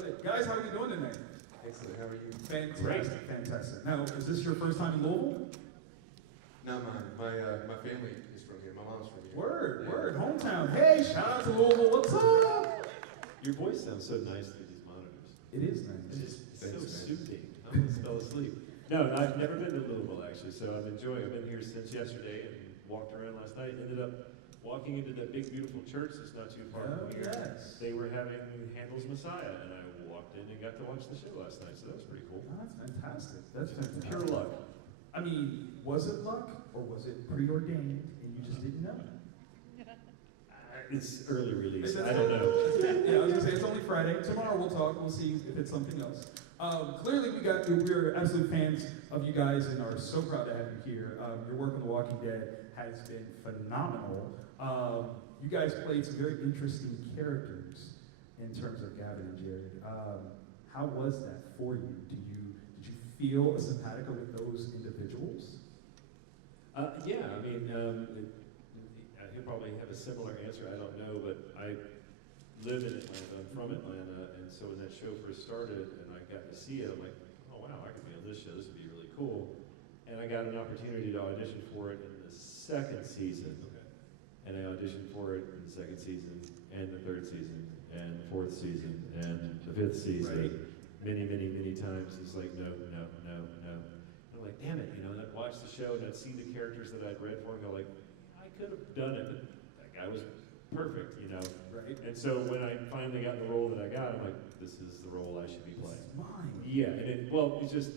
Guys, how are you doing tonight? Excellent. How are you? Fantastic, fantastic. Now, is this your first time in Louisville? Not mine. My family is from here. My mom's from here. Word, hometown. Hey, shout out to Louisville. What's up? Your voice sounds so nice through these monitors. It is nice. It's so soothing. I almost fell asleep. No, I've never been to Louisville actually, so I'm enjoying. I've been here since yesterday and walked around last night. Ended up walking into that big beautiful church that's not too far from here. Yes. They were having Handel's Messiah, and I walked in and got to watch the show last night, so that was pretty cool. Oh, that's fantastic. That's fantastic. Pure luck. I mean, was it luck or was it preordained and you just didn't know? It's early release. I don't know. Yeah, I was gonna say it's only Friday. Tomorrow we'll talk. We'll see if it's something else. Clearly, we're absolute fans of you guys and are so proud to have you here. Your work on The Walking Dead has been phenomenal. You guys played some very interesting characters in terms of Gavin and Jerad. How was that for you? Did you feel a simpatico with those individuals? Yeah, I mean, he'll probably have a similar answer. I don't know, but I live in Atlanta. I'm from Atlanta, and so when that show first started and I got to see it, I'm like, oh wow, I could be on this show. This would be really cool. And I got an opportunity to audition for it in the second season. And I auditioned for it in the second season, and the third season, and the fourth season, and the fifth season. Right. Many times. He's like, no. I'm like, damn it, and I'd watch the show and I'd see the characters that I'd read for and go like, I could have done it, but that guy was perfect, Right. And so when I finally got the role that I got, I'm like, this is the role I should be This playing. is mine. Yeah, and it's just,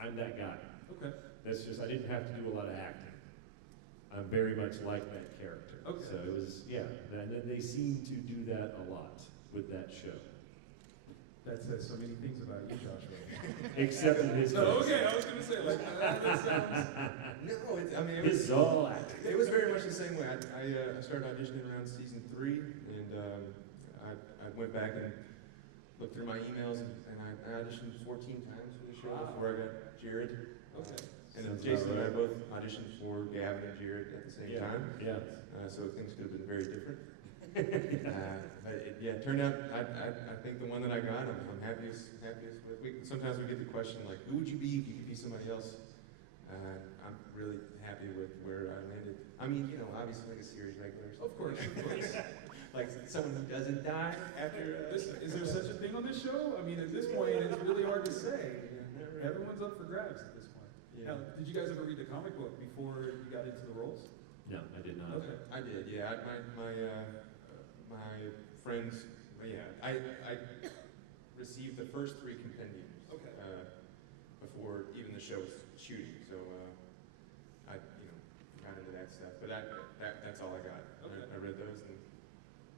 I'm that guy. Okay. That's just, I didn't have to do a lot of acting. I'm very much like that character. Okay. So it was, yeah, and they seem to do that a lot with that show. That says so many things about you, Joshua. Except in his case. No, okay, I was gonna say that sounds. No, it It's was all acting. it was very much the same way. I started auditioning around season 3, and I went back and looked through my emails, and I auditioned 14 times for the show before I got Jerad. Okay. And Sounds Jayson and I about both auditioned for Gavin and Jerad at the same time. Yeah. So things could have been very different. But it turned out, I think the one that I got, I'm happiest with. Sometimes we get the question, like, who would you be if you could be somebody else? I'm really happy with where I landed. I mean, obviously like a series regular. Of course. Like someone who doesn't die after. Is there such a thing on this show? I mean, at this point, it's really hard to say. Everyone's up for grabs at this point. Yeah. Now, did you guys ever read the comic book before you got into the roles? No, I did not. Okay. I did, yeah. My friends, I received the first 3 compendiums. Okay. Before even the show was shooting, so I got into that stuff. But that's all I got. Okay. I read those, and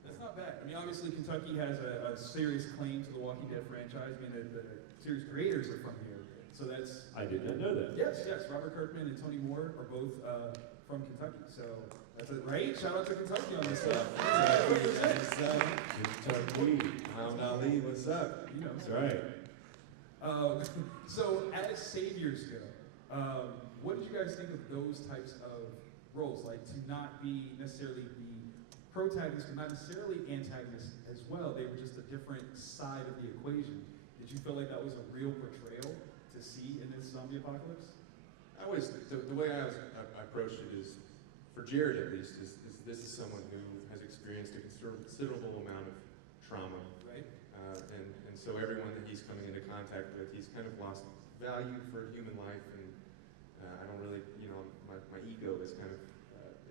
That's not bad. I mean, obviously, Kentucky has a serious claim to the Walking Dead franchise. I mean, the series creators are from here, so that's. I did not know that. Yes. Robert Kirkman and Tony Moore are both from Kentucky, so that's it, right? Shout out to Kentucky on this stuff. Kentucky. Muhammad Ali, what's up? That's right. So as saviors go, what did you guys think of those types of roles? Like to not be necessarily the protagonist, but not necessarily antagonist as well. They were just a different side of the equation. Did you feel like that was a real portrayal to see in this zombie apocalypse? The way I approached it is, for Jerad at least, is this is someone who has experienced a considerable amount of trauma. Right. And so everyone that he's coming into contact with, he's kind of lost value for human life, and I don't really, my ego is kind of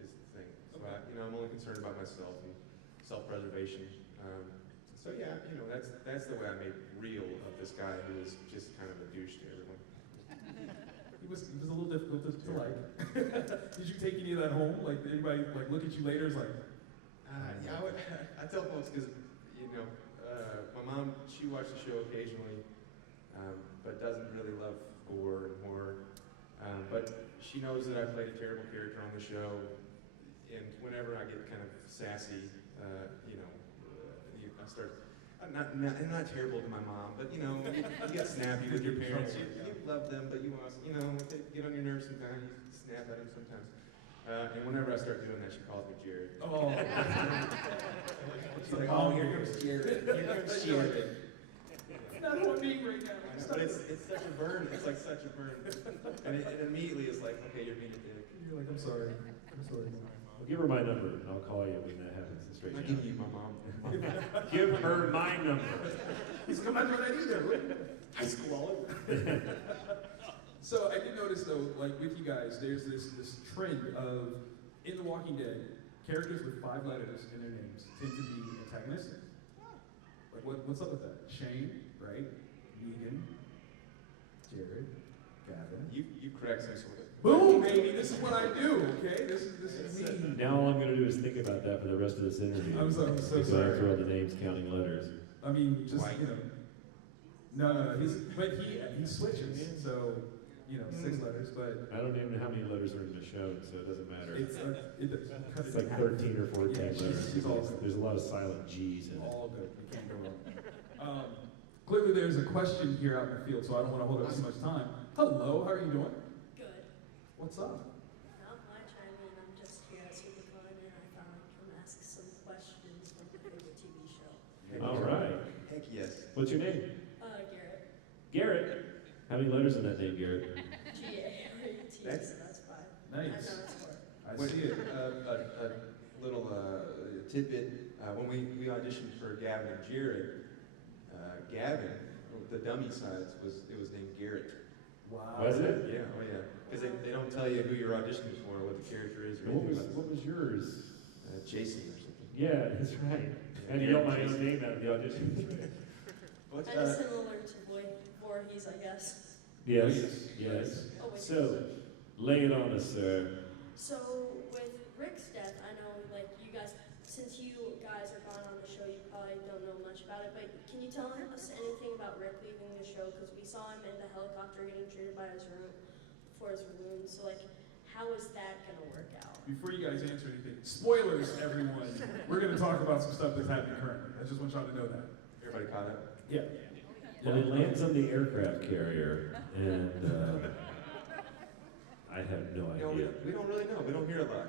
is the thing. So Okay. I'm only concerned about myself and self-preservation. So yeah, that's the way I made real of this guy who was just kind of a douche to everyone. He was a little difficult to like. Did you take any of that home? Like anybody look at you later is like, Yeah, I tell folks because my mom, she watches the show occasionally, but doesn't really love gore and horror. But she knows that I played a terrible character on the show, and whenever I get kind of sassy, I start. I'm not terrible to my mom, but you get snappy with your parents. You love them, but you also, they get on your nerves sometimes. You snap at them sometimes. And whenever I start doing that, she calls me Jerad. oh. She's like, oh, here comes Jerad. Here comes Jerad. it's such a burn. It's like such a burn. And it immediately is like, okay, you're being a dick. You're like, I'm sorry. I'm sorry. Well, give her my number, and I'll call you when that happens. I'm Straight not out. giving you my mom. Give her my number. He's come out with that either. High school. So I did notice though, like with you guys, there's this trend of in The Walking Dead, characters with 5 letters in their names tend to be antagonistic. Like what's up with that? Shane, right? Negan, Jerad, Gavin. You correct some sort of. Boom, baby! This is what I do. Okay, this is me. Now all I'm going to do is think about that for the rest of this interview. I'm so Going sorry. through all the names, counting letters. I mean, just White. you know. No. He switches. So 6 letters, but I don't even know how many letters are in the show, so it doesn't matter. it's Like 13 or 14 Yeah, letters. she's all- There's a lot of silent G's in it. all good. You can't go wrong. Clearly, there's a question here out in the field, so I don't want to hold up too much time. Hello, how are you doing? Good. What's up? Not much. I mean, I'm just here at SuperCon and I thought I'd come ask some questions from my favorite TV show. All right. Heck yes. What's your name? Garrett. Garrett. How many letters in that name, Garrett? G-A-R-E-T, so That's- that's 5. Nice. I know it's 4. I Wait, see it. a little tidbit. When we auditioned for Gavin and Jerad, Gavin, the dummy sides, it was named Garrett. Wow. Was it? Yeah, oh yeah. Because they don't tell you who you're auditioning for, or what the character is, or What anything was, like what was yours? Jason or something. Yeah, that's right. I had to yell my own name out of the audition. What's Kind of similar to Voorhees, I guess. Yes, yes. Oh, wait. So, lay it on us, sir. So, with Rick's death, I know, like, you guys, since you guys are gone on the show, you probably don't know much about it, but can you tell us anything about Rick leaving the show? Because we saw him in the helicopter getting treated by his room for his wound. So, like, how is that going to work out? Before you guys answer anything, spoilers, everyone. We're going to talk about some stuff that's happening currently. I just want y'all to know that. Everybody caught up? Yeah. Well, he lands on the aircraft carrier, and I have no No, idea. we don't really know. We don't hear a lot.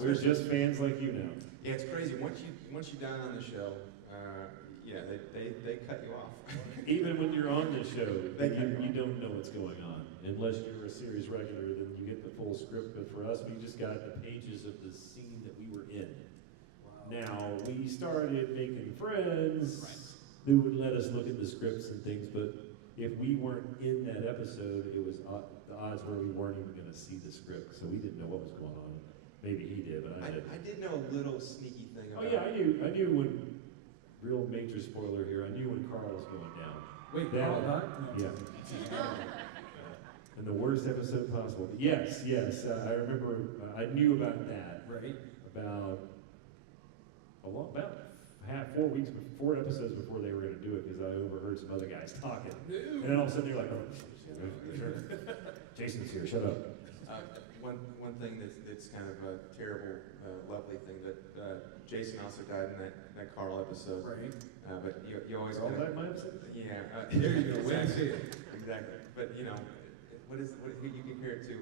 We're Especially- just fans like you now. Yeah, it's crazy. Once you die on the show, yeah, they cut you off. Even when you're on the show, They cut you you off. don't know what's going on. Unless you're a series regular, then you get the full script. But for us, we just got the pages of the scene that we were in. Now, we started making friends who would let us look at the scripts and things, but if we weren't in that episode, it was the odds were we weren't even going to see the script, so we didn't know what was going on. Maybe he did, but I didn't. I did know a little sneaky thing Oh about yeah, I knew when, real major spoiler here, I knew when Carl was going down. Wait, That- Carl died? No. Yeah. In the worst episode possible. But yes, I remember, I knew about that. Right. About 4 episodes before they were going to do it, because I overheard some other guys talking. And then all of a sudden they're like, oh, sure. Jason's here, shut up. one thing that's kind of a terrible, lovely thing that Jayson also died in that Carl episode. Right. But you always All kinda- that my episode? Yeah. There you go. Way to see Exactly. it. Exactly. But what who you compare it to?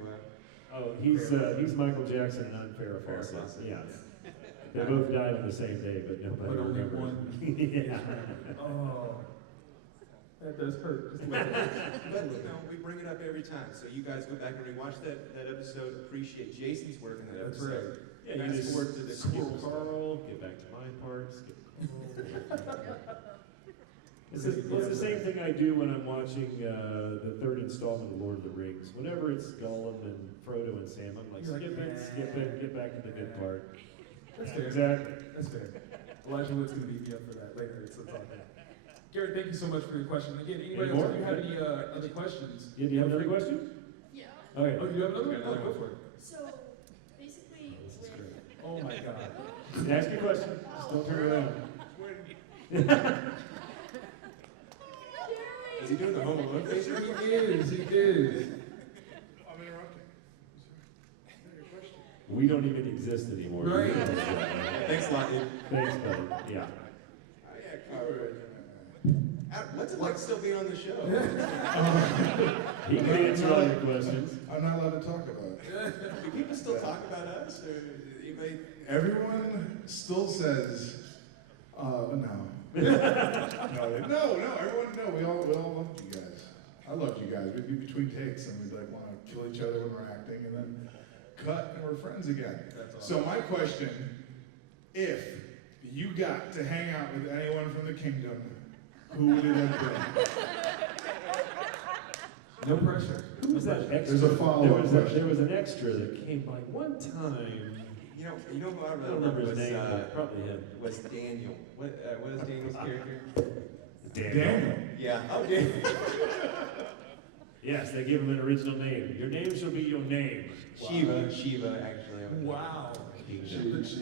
Oh, he's Michael Jackson and I'm Farrah Farrah Fawcett. Fawcett. Yeah. They both died on the same day, but nobody But only remembers. one. Yeah. Oh. That does hurt. Just a little bit. But we bring it up every time. So you guys go back and rewatch that episode. Appreciate Jason's work in that That's episode. right. Yeah, you Fast just forward to the skip squirrels. Carl, get back to my part, skip Carl. It's the same thing I do when I'm watching the 3rd installment of Lord of the Rings. Whenever it's Gollum and Frodo and Sam, I'm like, You're like, skip it, get back to the good part. That's fair. Exactly. That's fair. Elijah Wood's going to beat me up for that later. It's a talk. Garrett, thank you so much for your question. Again, anybody Any else, more? if you have any other questions? Yeah, do you have feel another free- question? Yeah. Okay. Oh, you have another one? Okay, Oh, another go for it. So, basically, This is with... great. Oh my God. Ask your question. Just don't turn around. Is he doing the Home Alone face? He is. He is. I'm interrupting. Your question. We don't even exist anymore. Right. Thanks a lot, dude. Thanks, buddy. Yeah. What's it like still being on the show? He can answer all your questions. I'm not allowed to talk about it. Do people still talk about us, or anybody? Everyone still says, no. No, everyone, no, we all loved you guys. I loved you We'd be between takes, and we'd like want to kill each other when we're acting, and then cut, and we're friends again. That's awesome. So my question, if you got to hang out with anyone from the kingdom, who would it have been? No pressure. Who was that extra? There's a follow-up question. There was an extra that came by one time. You know who I I really don't loved remember his was, name, but probably him. was Daniel. What is Daniel's character? Daniel. Yeah. Oh, Daniel. Yes, they gave him an original name. Your name shall be your name. Shiva, actually. Wow. She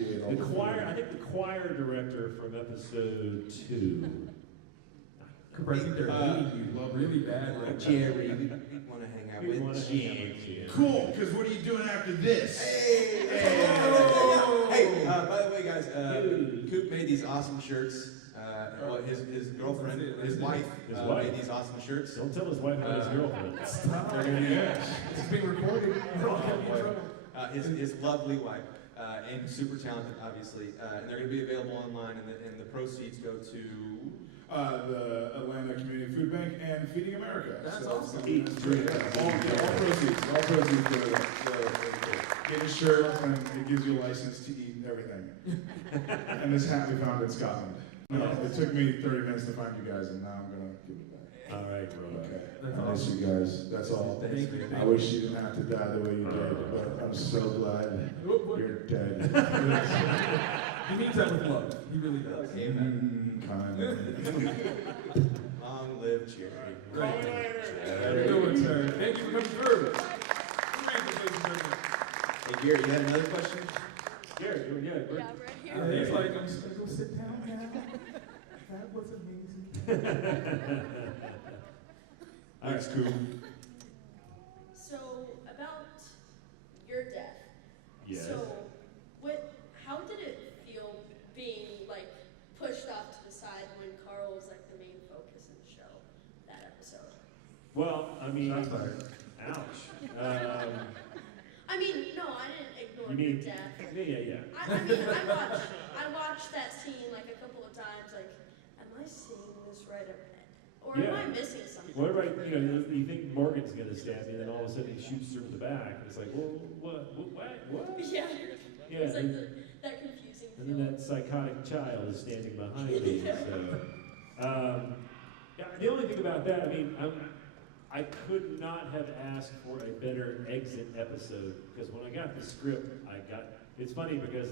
ate all The the choir, food. I think the choir director from episode 2. Cooper, I think they're hating you really bad right now. Jerry, we want to hang out We with wanna hang out Jerry. with Jerry. Cool, because what are you doing after this? Hey, Oh. hey, by the way, guys, Dude. Coop made these awesome shirts. Well, his girlfriend, his wife, His wife. made these awesome shirts. Don't tell his wife about his girlfriend. They're gonna be This is being recorded. We're all getting in trouble. His lovely wife, and super talented, obviously. And they're going to be available online, and the proceeds go to. The Atlanta Community Food Bank and Feeding America. That's So, awesome. Eat, drink, all proceeds go to get a shirt, and it gives you a license to eat everything. And this hat we found in Scotland. No, it took me 30 minutes to find you guys, and now I'm gonna give it back. All right, bro. Okay. That's I miss awesome. you guys. That's all. Thank you. I wish you didn't have to die the way you did, but I'm so glad you're dead. He means that with love. He really does. Kind of. Long live Jerry. Right. Have a good one, sir. Thank you for coming through. Thank you, ladies and gentlemen. Hey, Gary, you had another question? Gary, yeah, great. Yeah, right here. He's like, I'm just gonna go sit down now. That was amazing. Thanks, Coop. So about your death. Yes. So how did it feel being like pushed off to the side when Carl was like the main focus in the show, that episode? Well, I mean, Shots fired. ouch. I mean, no, I didn't ignore You your mean, death. yeah. I mean, I watched that scene like a couple of times. Like, am I seeing this right? Or am I missing something? What about, you think Morgan's gonna stab you, and then all of a sudden he shoots through the back, and it's like, well, what? Yeah. Yeah, It's like and, that confusing and feeling. then that psychotic child is standing behind me, so. Yeah, the only thing about that, I mean, I could not have asked for a better exit episode, because when I got the script, it's funny because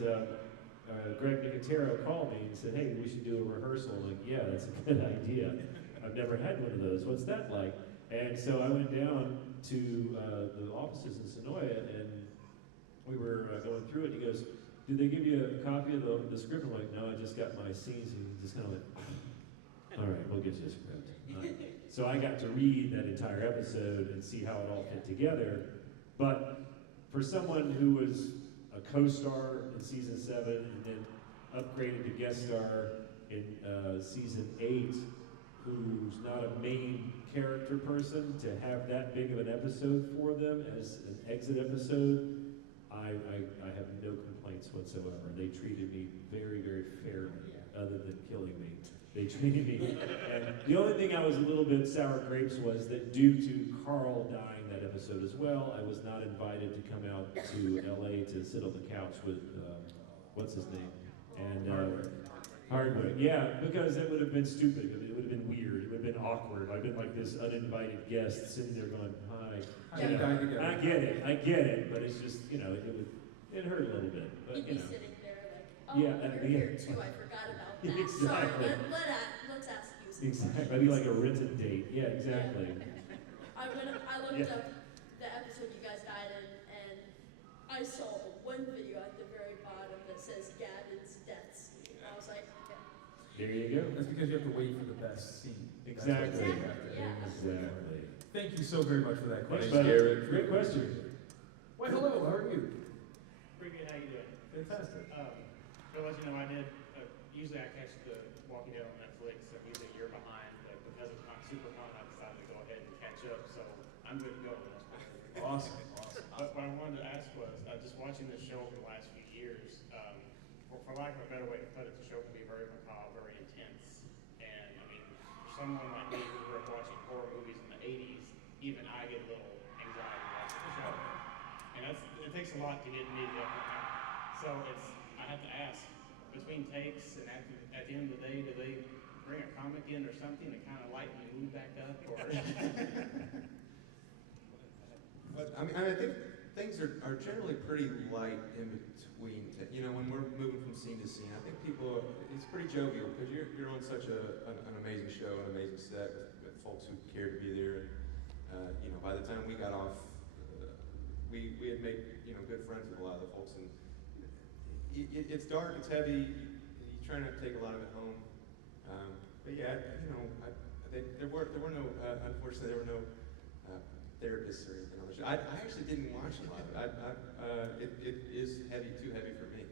Greg Nicotero called me and said, hey, we should do a rehearsal. I'm like, yeah, that's a good idea. I've never had one of those. What's that like? And so I went down to the offices in Sonoya, and we were going through it. He goes, did they give you a copy of the script? I'm like, no, I just got my scenes. And he just kind of went, all right, we'll get you a script. So I got to read that entire episode and see how it all fit together. But for someone who was a co-star in season 7 and then upgraded to guest star in season 8, who's not a main character person, to have that big of an episode for them as an exit episode, I have no complaints whatsoever. They treated me very, very fairly, other than killing me. They treated me, and the only thing I was a little bit sour grapes was that due to Carl dying that episode as well, I was not invited to come out to LA to sit on the couch with, what's his name? And Hardwick. Yeah, because it would have been stupid. It would have been weird. It would have been awkward. I've been like this uninvited guest sitting there going, hi. How you died together. I get it, but it's just, it hurt a little bit. But, You'd be sitting there like, oh, Yeah, you're here too. I forgot about that. Exactly. Sorry, let's ask you some Exactly. questions. I'd be like a written date. Yeah, exactly. I looked up the episode you guys died in, and I saw one video at the very bottom that says Gavin's death scene. I was like, okay. There you go. That's because you have to wait for the best scene. That's Exactly. what you have to do. Yeah. Exactly. Thank you so very much for that Thanks, question. buddy. Great question. Why, hello, how are you? Pretty good, how you doing? Fantastic. To let you know, I did, usually I catch The Walking Dead on Netflix, I'm usually a year behind, but because of SuperCon, I decided to go ahead and catch up, so I'm good to go on this one. Awesome. But what I wanted to ask was, just watching this show over the last few years, for lack of a better way to put it, the show can be very macabre, very intense, and I mean, for someone like me who grew up watching horror movies in the 80s, even I takes a lot to get me there. So I have to ask, between takes and at the end of the day, do they bring a comic in or something to kind of lighten the mood back up? Or But I think things are generally pretty light in between. You know, when we're moving from scene to scene, I think it's pretty jovial because you're on such an amazing show, an amazing set with folks who care to be there. And you know, by the time we got off, we had made good friends with a lot of the folks, and it's dark, it's heavy. You try not to take a lot of it home. But yeah, there were no unfortunately there were no therapists or anything on the show. I actually didn't watch a lot of it. It is too heavy for me.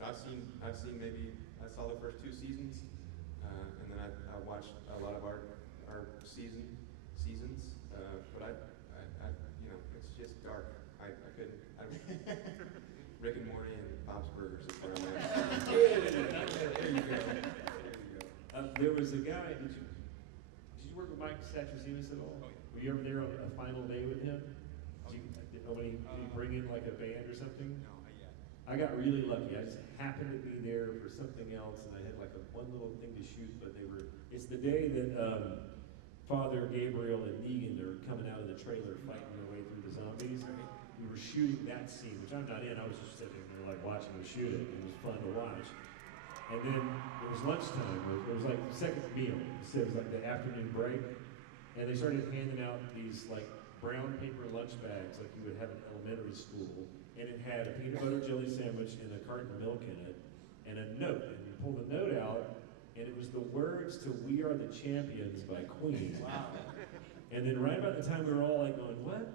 So I've seen maybe I saw the first 2 seasons, and then I watched a lot of our seasons. But I it's just dark. I couldn't. Rick and Morty and Bob's Burgers is where I'm at. There you go. There was a guy. Did you work with Mike Satrazemis at all? Oh, yeah. Were you ever there on a final day with him? Did he bring in like a band or something? No, yeah. I got really lucky. I just happened to be there for something else, and I had like one little thing to shoot. But it's the day that Father Gabriel and Negan are coming out of the trailer fighting their way through the zombies. We were shooting that scene, which I'm not in. I was just sitting there like watching them shoot it. It was fun to watch. And then it was lunchtime. It was like the second meal. So it was like the afternoon break. And they started handing out these like brown paper lunch bags like you would have in elementary school. And it had a peanut butter jelly sandwich and a carton of milk in it and a note. And you pull the note out, and it was the words to "We Are the Champions" by Queen. Wow. And then right about the time we were all like going, what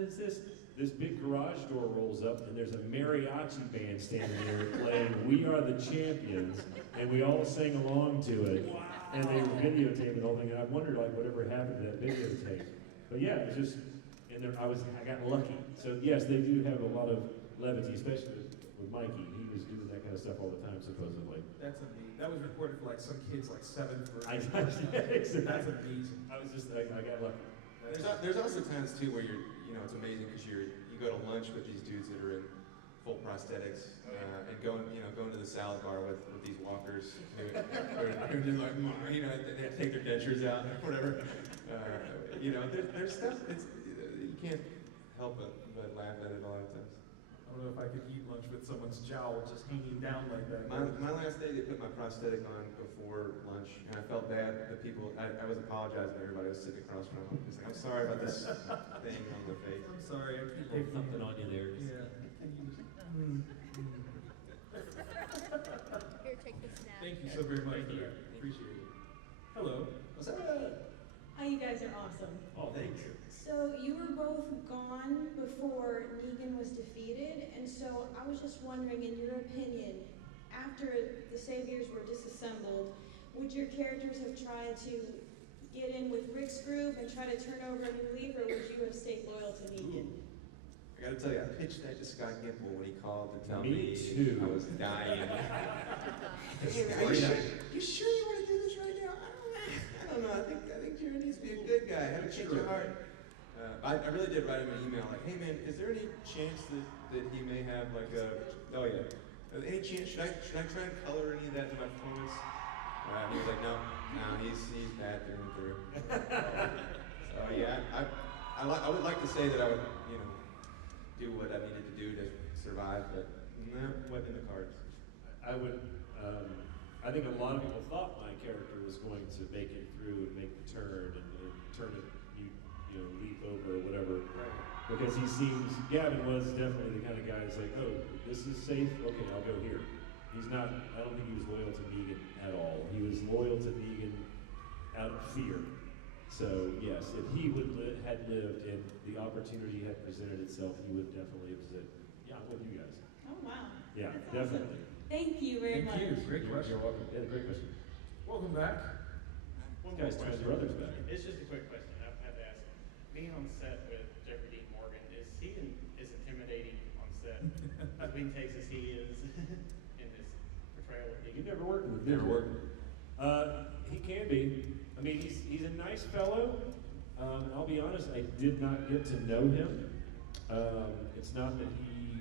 is this? This big garage door rolls up, and there's a mariachi band standing there playing "We Are the Champions," and we all sang along to it. Wow. And they were videotaping the whole thing, and I wondered like whatever happened to that videotape. But yeah, it was just, and there, I got lucky. So yes, they do have a lot of levity, especially with Mikey. He was doing that kind of stuff all the time, supposedly. That's amazing. That was recorded for like some kids like 7th grade. Exactly. That's amazing. I got lucky. There's also times too where it's amazing because you go to lunch with these dudes that are in full prosthetics and going to the salad bar with these walkers who are just like they take their dentures out or whatever. There's stuff. You can't help but laugh at it a lot of times. I don't know if I could eat lunch with someone's jowl just hanging down like that. My last day, they put my prosthetic on before lunch, and I felt bad that people. I was apologizing to everybody who was sitting across from me. I'm sorry about this thing on the face. I'm sorry. I can't There's something on you there. Yeah. Can you just, Here, take the snap. Thank you so very much for that. Appreciate it. Hello. What's up? Oh, you guys are awesome. Oh, thanks. So you were both gone before Negan was defeated, and so I was just wondering, in your opinion, after the Saviors were disassembled, would your characters have tried to get in with Rick's group and try to turn over a new leaf, or would you have stayed loyal to Negan? I gotta tell you, I pitched that to Scott Gimple when he called to tell Me too. I was dying. You sure you want to do this right now? I don't know. I think Jerad needs to be a good guy. Have a change of heart. I really did write him an email like, hey man, is there any chance that he may have like any chance, should I try and color any of that in my performance? He was like, no, he's bad through and through. So yeah, I would like to say that I would, do what I needed to do to survive, but no, wasn't in the cards. I would, I think a lot of people thought my character was going to make it through and make the turn and turn it, leap over or whatever. Right. Because Gavin was definitely the kind of guy that's like, oh, this is safe, okay, I'll go here. I don't think he was loyal to Negan at all. He was loyal to Negan out of fear. So yes, if he had lived and the opportunity had presented itself, he would definitely have said, yeah, I'm with you guys. Oh, wow. Yeah, That's definitely. Awesome. Thank you very much. Thank you. Great question. You're welcome. Yeah, great question. Welcome back. One Guys, more twin question. brothers back. It's just a quick question. I have to ask. Being on set with Jeffrey Dean Morgan, is he as intimidating on set as being takes as he is in this portrayal of You Negan? never worked with him. Never worked. He can be. I mean, he's a nice fellow. I'll be honest, I did not get to know him It's not that he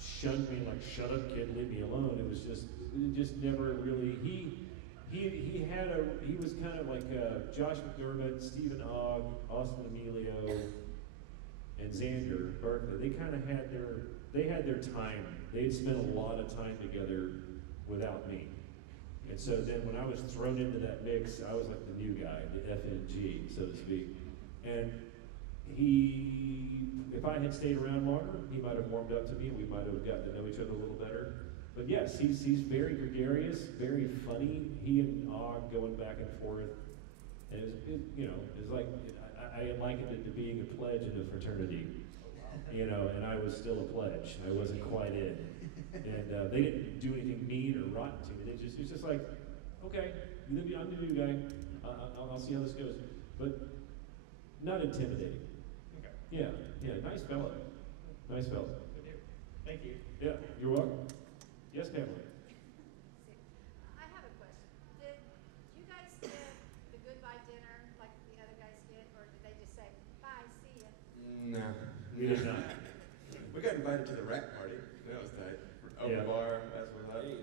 shunned me like, shut up kid, leave me alone. It just never really, he was kind of like Josh McDermott, Stephen Ogg, Austin Emilio, and Xander Berkeley. They kind of had their time. They had spent a lot of time together without me. And so then when I was thrown into that mix, I was like the new guy, the FNG, so to speak. And if I had stayed around longer, he might have warmed up to me, and we might have gotten to know each other a little better. But yes, he's very gregarious, very funny. He and Og going back and forth. And it's like, I likened it to being a pledge in a fraternity. And I was still a pledge. I wasn't quite in. And they didn't do anything mean or rotten to me. It's just like, okay, I'm the new guy. I'll see how this goes. But not intimidating. Okay. Yeah, nice fellow. Nice fellow. Good deal. Thank you. Yeah, you're welcome. Yes, Pamela. I have a question. Did you guys get the goodbye dinner like the other guys did, or did they just say, bye, see ya? No. We did not. We got invited to the rack party. That was tight. Open Yeah. bar, that's what I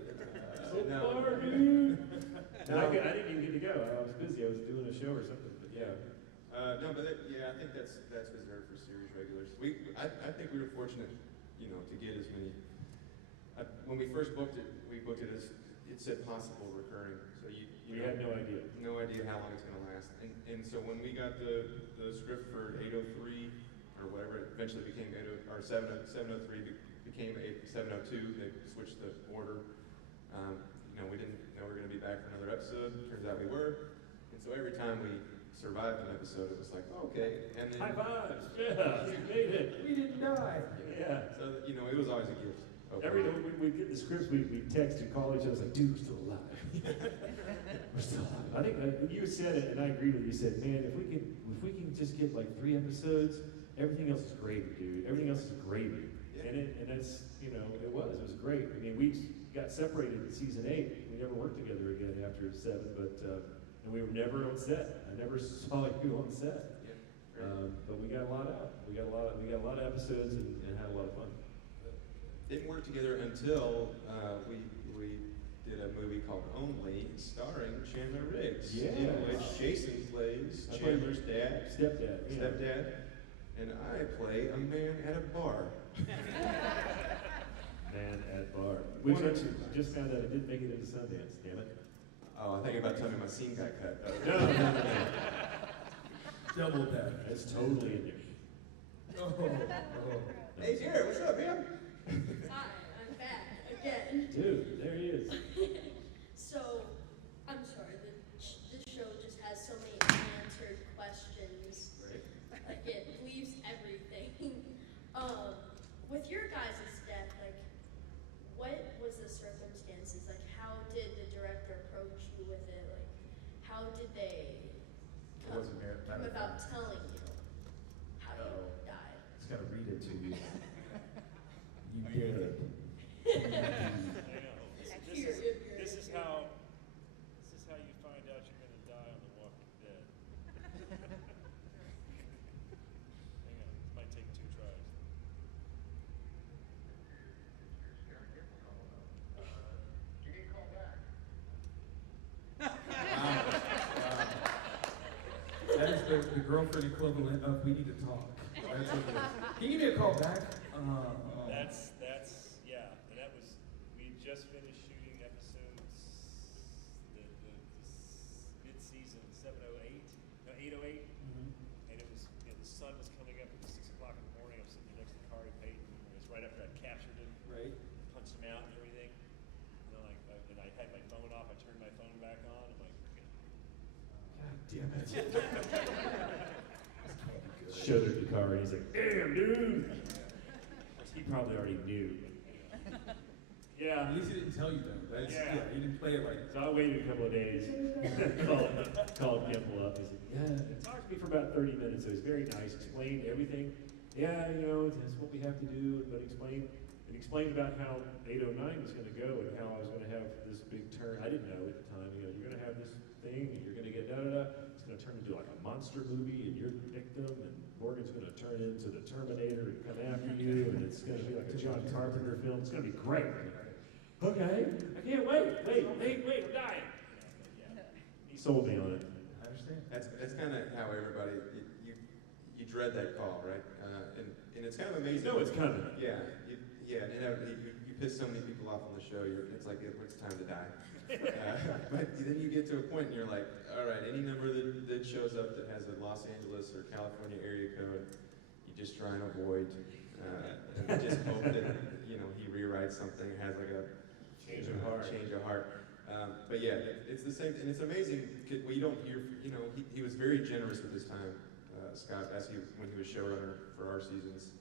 So far, dude. And I didn't even get to go. I was busy. I was doing a show or something. But yeah. No, but I think that's reserved for series regulars. I think we were fortunate, to get as many. When we first booked it, as it said possible recurring. So We had no idea. no idea how long it's going to last. And so when we got the script for 803 or whatever, it eventually became 703 became 702. They switched the order. We didn't know we were going to be back for another episode. Turns out we were. And so every time we survived an episode, it was like, okay. And then High fives. Yeah, we made it. We didn't die. Yeah. So it was always a gift. Every time we get the scripts, we text and call each other. It's like, dude, we're still alive. We're still alive. I think you said it, and I agree with you. You said, man, if we can just get like 3 episodes, everything else is gravy, dude. Everything else is gravy. Yeah. And that's it was great. I mean, we got separated in season 8. We never worked together again after 7, but and we were never on set. I never saw you on set. Yeah. But we got a lot out. We got a lot of episodes and had a lot of fun. Didn't work together until we did a movie called Only, starring Chandler Riggs, Yeah. in which Jason plays I played Chandler's dad, Stepdad. Yeah. stepdad, and I play a man at a bar. Man at bar. Which I just found out I didn't make it into Sundance, damn it. Oh, I thought you were about to tell me my scene got cut. No. Double that. It's totally in there. Oh. Hey, Jerad, what's up, man? Hi, I'm back again. Dude, there he is. So, I'm sorry, this show just has so many unanswered questions. Right. Like, it leaves everything. With your guys' death, like, what was the circumstances? Like, how did the director approach you with it? Like, how did they It wasn't come about telling you how you died? Just gotta read it to you. You did. This is how you find out you're going to die on The Walking Dead. Hang on, this might take 2 tries. You get called back. That is the girlfriend equivalent of we need to talk. That's what it is. Can you give me a call back? That's yeah. And that was we just finished shooting episodes the mid-season 708, no 808, and it was the sun was coming up. It was 6 o'clock in the morning. I'm sitting next to Kari Payton. It was right after I captured him, Right. punched him out and everything. And I had my phone off. I turned my phone back on. I'm like, okay. God damn it. Showed it to Kari, and he's like, damn, dude. He probably already knew. Yeah. At least he didn't tell you though. That's, Yeah. He didn't play it like. So I waited a couple of days, called Gimple up. He said, yeah, he talked to me for about 30 minutes. So he's very nice, explained everything. Yeah, that's what we have to do, but explained about how 809 was going to go and how I was going to have this big turn. I didn't know at the time, you're going to have this thing and you're going to get da-da-da. It's going to to turn into like a monster movie, and you're the victim, and Morgan's going to turn into the Terminator and come after you, and it's going to be like a John Carpenter film. It's going to be great. Okay, I can't wait. Wait, I'm dying. He sold me on it. I understand. That's kind of how everybody, you dread that call, right? And it's kind of amazing. You know it's coming. Yeah, you piss so many people off on the show, it's like it's time to die. But then you get to a point and you're like, all right, any number that shows up that has a Los Angeles or California area code, you just try and avoid. And just hope that he rewrites something, has like a change of heart. But yeah, it's the same, and it's amazing. Well, you don't hear, he was very generous with his time, Scott, when he was showrunner for our seasons.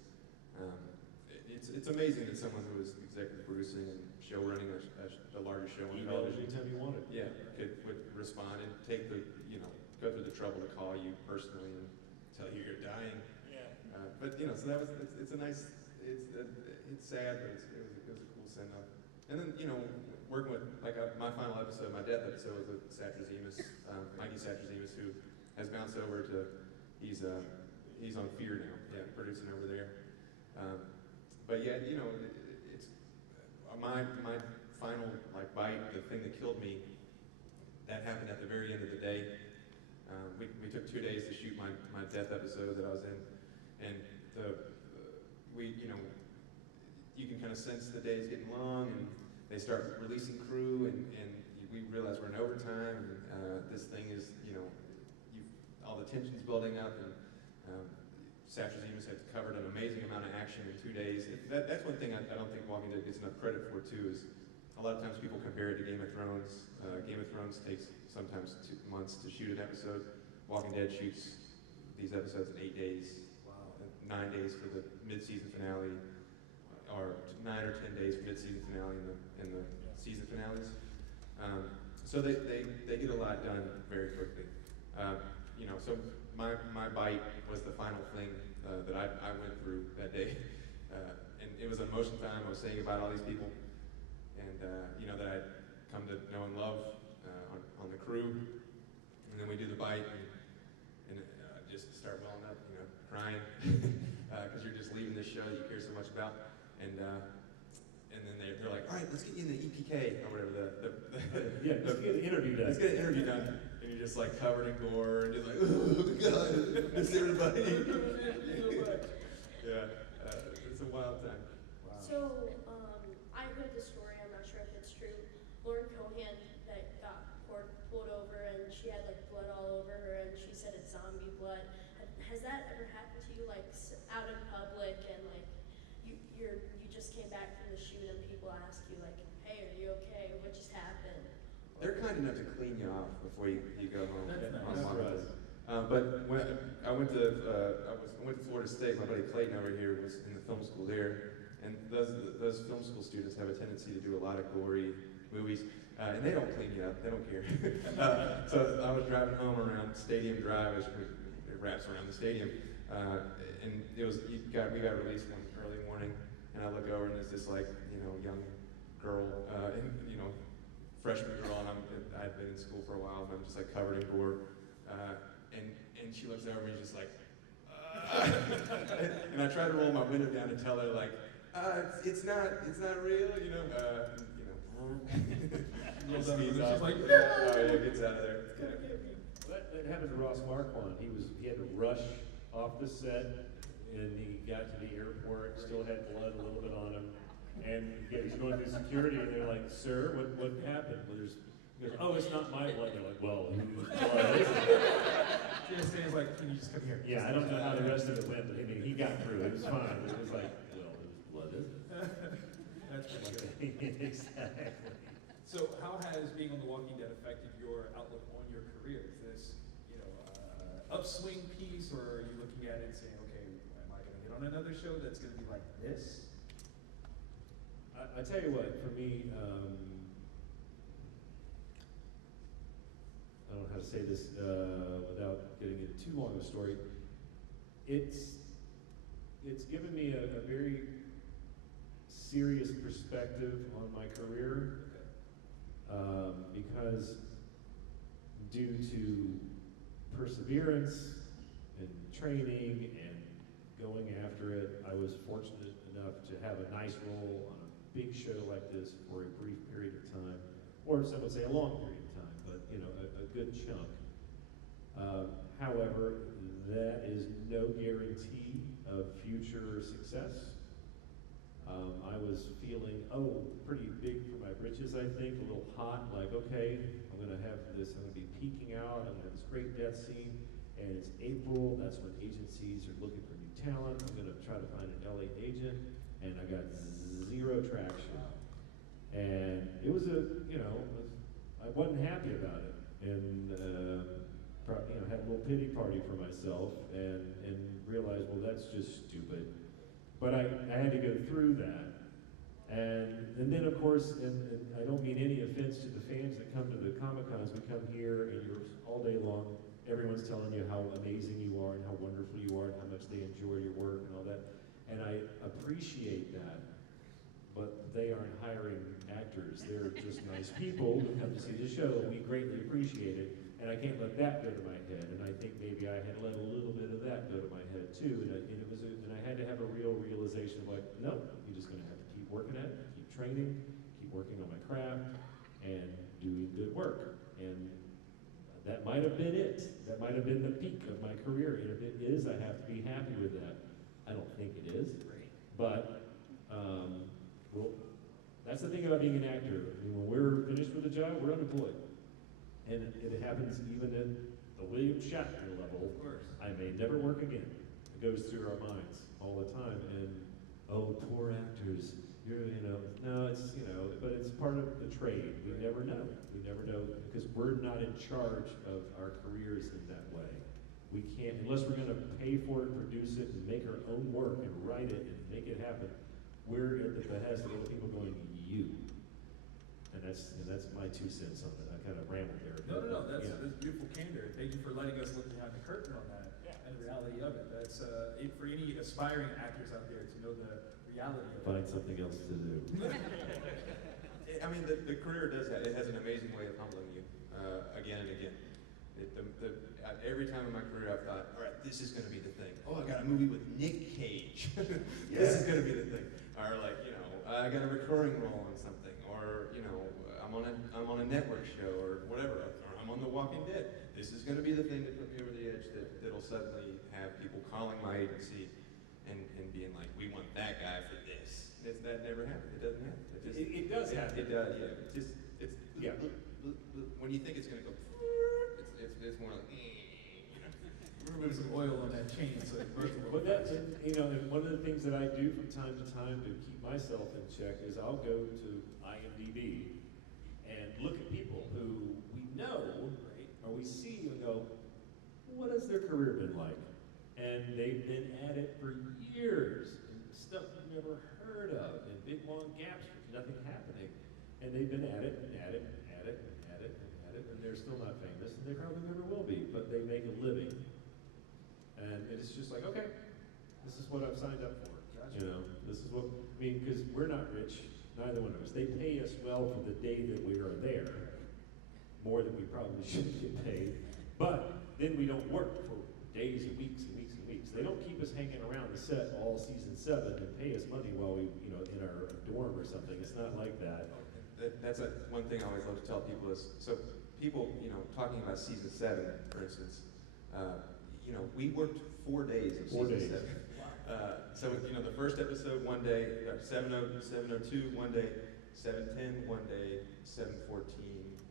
It's amazing that someone who was executive producing and show running a larger show on television, anytime you wanted. Yeah, would respond and take go through the trouble to call you personally and tell you you're dying. Yeah. But so it's a nice, it's sad, but it was a cool send up. And then working with my final episode, my death episode was with Satrazemis, Mikey Satrazemis, who has bounced over to he's on Fear now, producing over there. But yeah, it's my final bite, the thing that killed me, that happened at the very end of the day. We took 2 days to shoot my death episode that I was in, and you can kind of sense the days getting long, and they start releasing crew, and we realize we're in overtime, and this thing is, all the tension's building up, and Satrazemis had covered an amazing amount of action in 2 days. That's one thing I don't think Walking Dead gets enough credit for, too, is a lot of times people compare it to Game of Thrones. Game of Thrones takes sometimes 2 months to shoot an episode. Walking Dead shoots these episodes in 8 days. Wow. 9 days for the mid-season finale, or 9 or 10 days for mid-season finale and the season finales. So they get a lot done very quickly. So my bite was the final thing that I went through that day. And it was an emotional time. I was saying about all these people, and that I'd come to know and love on the crew. And then we do the bite, and just start welling up, crying, because you're just leaving this show that you care so much about. And then they're like, all right, let's get you in the EPK or whatever let's get an interview done. Let's get an interview done. And you're just covered in gore and just oh God, miss everybody. Yeah, it's a wild time. Wow. So, I heard the story, I'm not sure if it's true. Lauren Cohan that got pulled over and she had blood all over her and she said it's zombie blood. Has that ever happened to you, out in public and you just came back from the shoot and people ask you hey, are you okay? What just happened? They're kind enough to clean you off before you go home. That's nice. On Monday. But when I went to Florida State, my buddy Clayton over here was in the film school there, and those film school students have a tendency to do a lot of gory movies, and they don't clean you up. They don't care. So I was driving home around Stadium Drive, it wraps around the stadium, and we got released one early morning, and I look over and there's this young girl, freshman girl, and I'd been in school for a while, and I'm just covered in gore, and she looks over and she's just and I try to roll my window down and tell her it's not real, Just sneeze off. Oh yeah, gets out of there. That happened to Ross Marquand. He had to rush off the set, and he got to the airport, still had blood a little bit on him, and he's going through security, and they're like, "Sir, what happened?" Well, he goes, "Oh, it's not my blood." They're like, "Well, whose blood is it?" JSA is can you just come here? Yeah, I don't know how the rest of it went, but he got through. It was fine. It was like, "Well, whose blood is it?" That's pretty good. Exactly. So how has being on The Walking Dead affected your outlook on your career? Is this, upswing piece, or are you looking at it and saying, okay, am I going to get on another show that's going to be like this? I tell you what, for me, I don't know how to say this without getting into too long of a story. It's given me a very serious perspective on my career, because due to perseverance and training and going after it. I was fortunate enough to have a nice role on a big show like this for a brief period of time, or some would say a long period of time, but you know, a good chunk. However, that is no guarantee of future success. I was feeling, pretty big for my britches, I think, a little hot, like, okay, I'm gonna have this, I'm gonna be peaking out, I'm gonna have this great death scene, and it's April, that's when agencies are looking for new talent, I'm gonna try to find an LA agent, and I got zero traction. And it was I wasn't happy about it, and had a little pity party for myself, and realized, well, that's just stupid. But I had to go through that. And then of course, and I don't mean any offense to the fans that come to the Comic-Cons, we come here and you're all day long, everyone's telling you how amazing you are and how wonderful you are and how much they enjoy your work and all that. And I appreciate that, but they aren't hiring actors. They're just nice people who come to see the show. We greatly appreciate it. And I can't let that go to my head. And I think maybe I had let a little bit of that go to my head too. And I had to have a real realization of like, no, you're just gonna have to keep working at it, keep training, keep working on my craft, and doing good work. And that might have been it. That might have been the peak of my career. And if it is, I have to be happy with that. I don't think it is, but well, that's the thing about being an actor. I mean, when we're finished with a job, we're unemployed. And it happens even at the William Shatner level. Of course. I may never work again. It goes through our minds all the time. And, poor actors, no, it's, but it's part of the trade. We never know. We never know because we're not in charge of our careers in that way. We can't, unless we're gonna pay for it, produce it, and make our own work and write it and make it happen, we're at the behest of other people going, you. And that's my 2 cents on it. I kind of rambled there. No. That's beautiful candor. Thank you for letting us look behind the curtain on that and the reality of it. That's for any aspiring actors out there to know the reality of it. Find something else to do. I mean, the career does that. It has an amazing way of humbling you again and again. Every time in my career I've thought, all right, this is going to be the thing. Oh, I got a movie with Nick Cage. This is going to be the thing. Or like, I got a recurring role on something. Or, I'm on a network show or whatever. Or I'm on The Walking Dead. This is going to be the thing that put me over the edge that'll suddenly have people calling my agency and being like, we want that guy for this. That never happened. It doesn't happen. It does happen. It does, yeah. When you think it's going to go, it's more like, Remove some oil on that chain so it burns a little. But that's, and one of the things that I do from time to time to keep myself in check is I'll go to IMDb and look at people who we know, right, or we see and go, what has their career been like? And they've been at it for years, and stuff you've never heard of, and big long gaps with nothing happening. And they've been at it and at it and at it and at it and at it, and they're still not famous, and they probably never will be, but they make a living. And it's just like, okay, this is what I've signed up for. Gotcha. This is what, because we're not rich, neither one of us. They pay us well for the day that we are there, more than we probably should get paid. But then we don't work for days and weeks and weeks and weeks. They don't keep us hanging around the set all season 7 and pay us money while we, in our dorm or something. It's not like that. That's one thing I always love to tell people is, so people, talking about season 7, for instance, we worked 4 days of season 7. So, the first episode, one day, 7:02, one day, 7:10, one day, 7:14,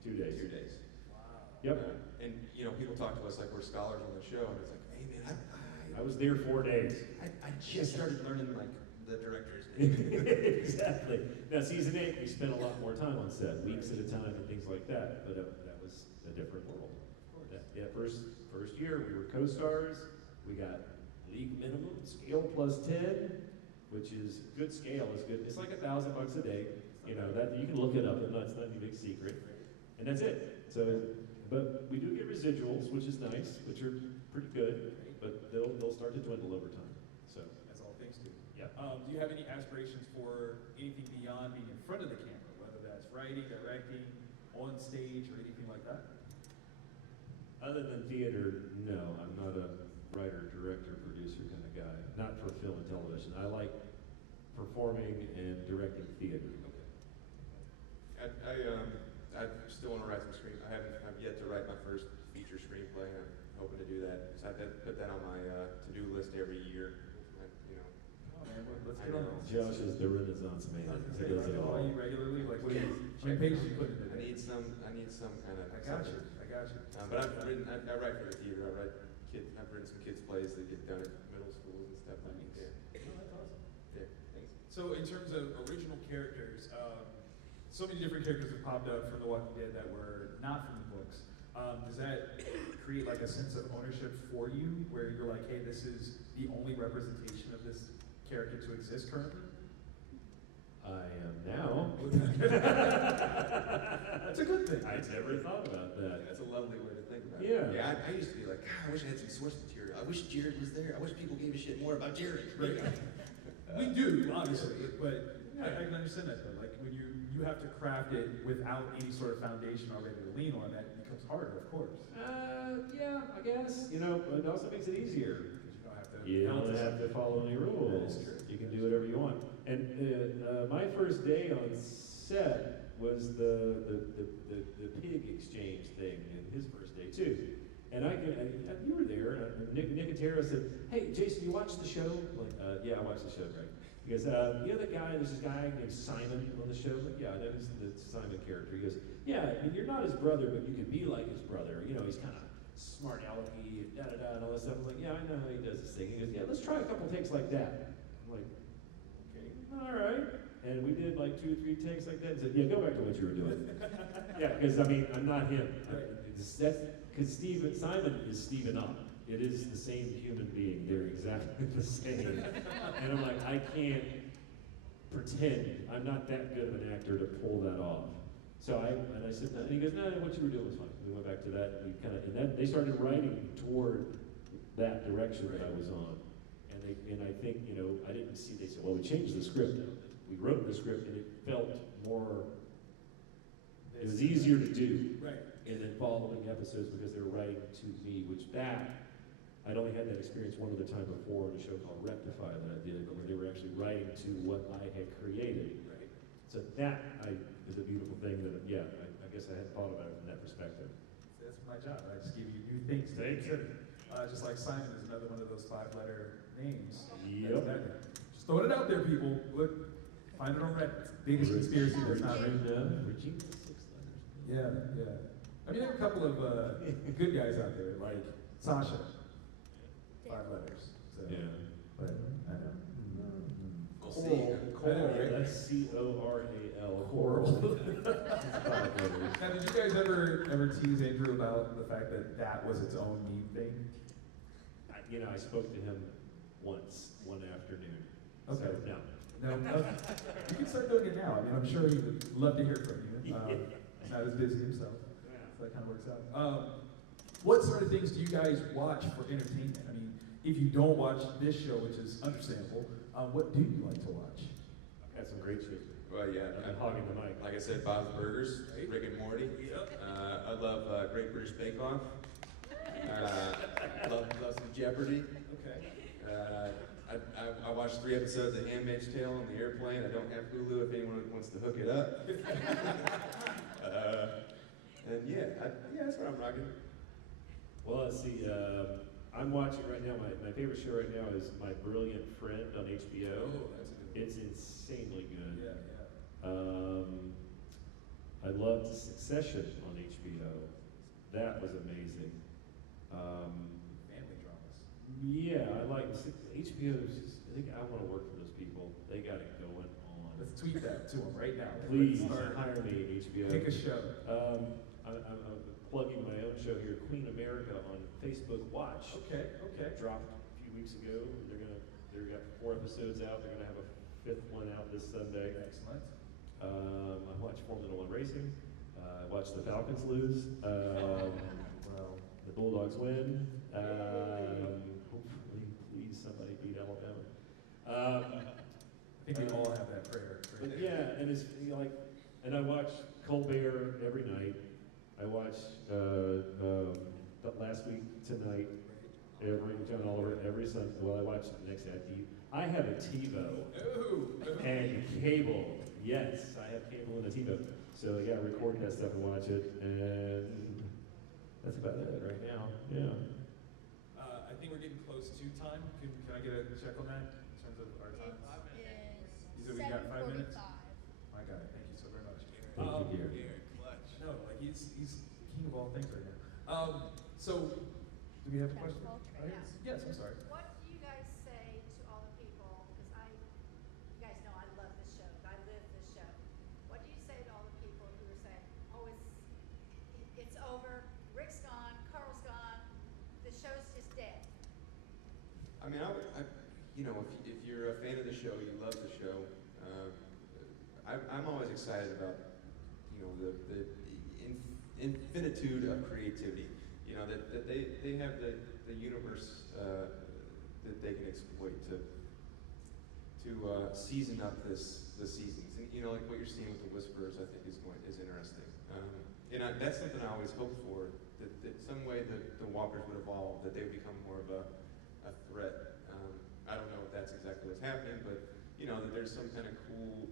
2 days. 2 days. Wow. Yep. And, people talk to us like we're scholars on the show, and it's like, hey man, I was there 4 days. I just started learning, like, the director's name. Exactly. Now, season 8, we spent a lot more time on set, weeks at a time and things like that, but that was a different world. First year, we were co-stars. We got league minimum, scale plus 10, which is good scale is good. It's like $1,000 a day. That you can look it up. It's not any big secret. And that's it. So, but we do get residuals, which is nice, which are pretty good, but they'll start to dwindle over time. So that's all thanks to. Yeah. Do you have any aspirations for anything beyond being in front of the camera, whether that's writing, directing, on stage, or anything like that? Other than theater, no. kind of guy, not for film and television. I like performing and directing theater. I still want to write some I've yet to write my first feature screenplay. I'm hoping to do that. So I put that on my to-do list every year. You know. Oh man, let's I get on know. this. Josh is the Renaissance man. I was He gonna say, does do it I all. call you regularly? Like, what do you, how many pages you put into I that? need some kind of. I got you. I got you. But I write for the theater. I've written some kids plays that get done at middle schools and stuff. Nice. Yeah. Oh, that's awesome. Yeah. Thanks. So in terms of original characters, so many different characters have popped up from The Walking Dead that were not from the books. Does that create like a sense of ownership for you, where you're like, hey, this is the only representation of this character to exist currently? I am now. That's a good thing. I never thought about that. That's a lovely way to think about Yeah. it. Yeah, I used to be like, God, I wish I had some source material. I wish Jerad was there. I wish people gave a shit more about Jerad. Right. We do, obviously, but I can understand that though. Like when you have to craft it without any sort of foundation already to lean on, that becomes harder, of course. Yeah, I guess. You know, but it also makes it easier. Because You don't have to follow any rules. That is true. You can do whatever you want. And my first day on set was the pig exchange thing, and his first day too. And you were there, and Nick and Tara said, "Hey, Jason, you watched the show?" I'm like, yeah, I watched the show, Greg. He goes, you know that guy, there's this guy named Simon on the show? I'm like, yeah, I know he's the Simon character. He goes, yeah, I mean, you're not his brother, but you can be like his brother. You know, he's kind of smart alecky, and da-da-da, and all that stuff. I'm like, yeah, I know how he does this thing. He goes, yeah, let's try a couple takes like that. I'm like, okay, all right. And we did like 2 or 3 takes like that, and said, yeah, go back to what you were doing. Yeah, because, I mean, I'm not him. Because Simon is Stephen up. It is the same human being. They're exactly the same. And I'm like, I can't pretend. I'm not that good of an actor to pull that off. So I said, no. And he goes, no, what you were doing was fine. We went back to that. And they started writing toward that direction that I was on. And I think, you know, I didn't see, they said, well, we changed the script. We wrote the script and it felt more, it was easier to do. Right. And then following episodes because they were writing to me, which I'd only had that experience one other time before in a show called Rectify that I did, where they were actually writing to what I had created. Right. So that is a beautiful thing that, yeah, I guess I hadn't thought about it from that perspective. That's my job. I just give you new things to consider. Just like Simon is another one of those 5-letter names. Yep. Just throwing it out there, people. Look, find it on Reddit. Biggest conspiracy that's not written. Regina, 6 letters. Yeah. I mean, there are a couple of good guys out there, like Sasha. 5 letters. So, Yeah. But I know. We'll see. Coral. That's C-O-R-A-L. Coral. It's 5 letters. Now, did you guys ever tease Andrew about the fact that that was its own meme thing? I spoke to him once, one afternoon. Okay. So, no. No, you can start doing it now. I mean, I'm sure he would love to hear from you. He's not as busy himself, so that kind of works out. What sort of things do you guys watch for entertainment? I mean, if you don't watch this show, which is understandable, what do you like to watch? I've got some great shit. Well, yeah. I'm hogging the mic. Like I said, Bob's Burgers, Right. Rick and Morty. Yep. I love Great British Bake Off. Love some Jeopardy. Okay. I watched 3 episodes of Handmaid's Tale on the airplane. I don't have Hulu if anyone wants to hook it up. And yeah, that's what I'm rocking. Well, let's see. I'm watching right now. My favorite show right now is My Brilliant Friend on HBO. Oh, that's a good one. It's insanely good. Yeah. I loved Succession on HBO. That was amazing. Family dramas. Yeah, I like HBO's. I think I want to work for those people. They got it going on. Let's tweet that to him right now. Please Let's start. hire me, HBO. Pick a show. I'm plugging my own show here, Queen America, on Facebook Watch. Okay. That dropped a few weeks ago. They've got 4 episodes out. They're gonna have a 5th one out this Sunday. Excellent. I watch Formula 1 racing. I watch the Falcons lose. Well, The Bulldogs win. Hopefully, please, somebody beat Alabama. I think we all have that prayer. But yeah, and it's and I watch Colbert every night. I watched last week tonight John Oliver, every Sunday. Well, I watch it the next day. I have a TiVo Ooh. and cable. Yes, I have cable and a TiVo. So yeah, record that stuff and watch it, and that's about it right now. Yeah. I think we're getting close to time. Can I get a check on that in terms of our time? You said we got 5 minutes? My God, thank you so very much. Thank you, Gary. No, like he's the king of all things right now. So, do we have a question? Right? Yes, I'm sorry. What do you guys say to all the people, because you guys know I love this show, I live this show. What do you say to all the people who are saying, oh, it's over, Rick's gone, Carl's gone, the show's just dead? I mean, if you're a fan of the show, you love the show. I'm always excited about, the infinitude of creativity. That they have the universe that they can exploit to season up the seasons. And like what you're seeing with the Whisperers, I think is interesting. That's something I always hope for. That some way the Walkers would evolve, that they would become more of a threat. I don't know if that's exactly what's happening, but that there's some kind of cool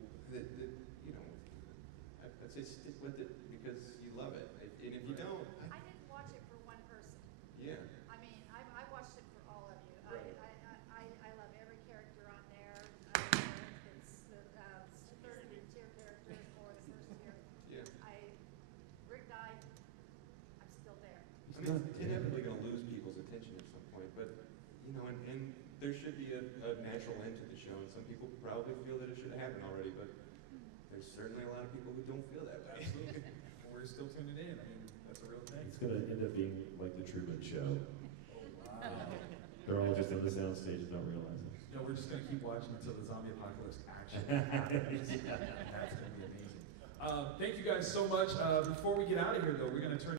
I'd say stick with it because you love it. And if you don't, I didn't watch it for one person. yeah. I mean, I watched it for all of you. Right. I love every character on there. It's the third and tier characters or the first tier. Yeah. Rick died. I'm still there. I mean, it's inevitably going to lose people's attention at some point, but and there should be a natural end to the show, and some people probably feel that it should have happened already, but there's certainly a lot of people who don't feel that way. Absolutely. We're still tuning in. I mean, that's a real thing. It's gonna end up being like the Truman Show. Oh, wow. They're all just on the soundstage and don't realize it. No, we're just going to keep watching until the zombie apocalypse actually happens. That's going to be amazing. Thank you guys so much. Before we get out of here, though, we're going to turn